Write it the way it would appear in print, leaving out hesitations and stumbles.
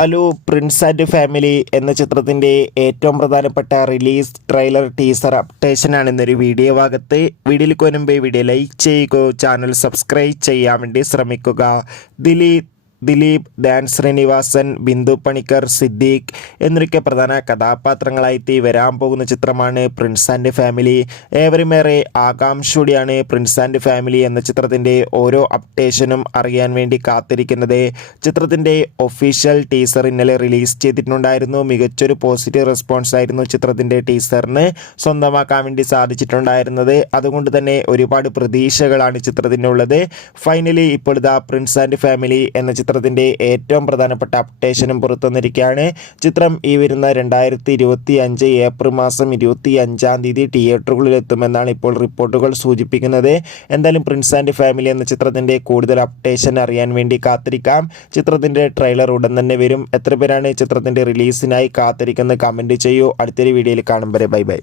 Hello Prince and family എന്ന ചിത്രത്തിൻ്റെ ഏറ്റവും പ്രധാനപ്പെട്ട റിലീസ് ട്രെയിലർ ടീസർ അപ്ഡേഷനാണ് ഇന്നൊരു വീഡിയോ ഭാഗത്ത്. വീഡിയോയിലേക്ക് വരുമ്പോൾ വീഡിയോ ലൈക്ക് ചെയ്യുക, ചാനൽ സബ്സ്ക്രൈബ് ചെയ്യാൻ വേണ്ടി ശ്രമിക്കുക. ദിലീപ്, ധ്യാൻ ശ്രീനിവാസൻ, ബിന്ദു പണിക്കർ, സിദ്ദീഖ് എന്നൊക്കെ പ്രധാന കഥാപാത്രങ്ങളായിട്ട് വരാൻ പോകുന്ന ചിത്രമാണ് പ്രിൻസ് ആൻഡ് ഫാമിലി. ഏവരുമേറെ ആകാംക്ഷയോടെയാണ് പ്രിൻസ് ആൻഡ് ഫാമിലി എന്ന ചിത്രത്തിൻ്റെ ഓരോ അപ്ഡേഷനും അറിയാൻ വേണ്ടി കാത്തിരിക്കുന്നത്. ചിത്രത്തിൻ്റെ ഒഫീഷ്യൽ ടീസർ ഇന്നലെ റിലീസ് ചെയ്തിട്ടുണ്ടായിരുന്നു. മികച്ചൊരു പോസിറ്റീവ് റെസ്പോൺസ് ആയിരുന്നു ചിത്രത്തിൻ്റെ ടീസറിന് സ്വന്തമാക്കാൻ വേണ്ടി സാധിച്ചിട്ടുണ്ടായിരുന്നത്. അതുകൊണ്ട് തന്നെ ഒരുപാട് പ്രതീക്ഷകളാണ് ചിത്രത്തിനുള്ളത്. ഫൈനലി ഇപ്പോൾ ഇതാ പ്രിൻസ് ആൻഡ് ഫാമിലി എന്ന ചിത്രത്തിൻ്റെ ഏറ്റവും പ്രധാനപ്പെട്ട അപ്ഡേഷനും പുറത്തുവന്നിരിക്കുകയാണ്. ചിത്രം ഈ വരുന്ന 2025 ഏപ്രിൽ മാസം 25-ാം തീയതി തിയേറ്ററുകളിൽ എത്തുമെന്നാണ് ഇപ്പോൾ റിപ്പോർട്ടുകൾ സൂചിപ്പിക്കുന്നത്. എന്തായാലും പ്രിൻസ് ആൻഡ് ഫാമിലി എന്ന ചിത്രത്തിൻ്റെ കൂടുതൽ അപ്ഡേഷൻ അറിയാൻ വേണ്ടി കാത്തിരിക്കാം. ചിത്രത്തിൻ്റെ ട്രെയിലർ ഉടൻ തന്നെ വരും. എത്ര പേരാണ് ചിത്രത്തിൻ്റെ റിലീസിനായി കാത്തിരിക്കുന്നത് കമൻറ്റ് ചെയ്യൂ. അടുത്തൊരു വീഡിയോയിൽ കാണും വരെ ബൈ ബൈ.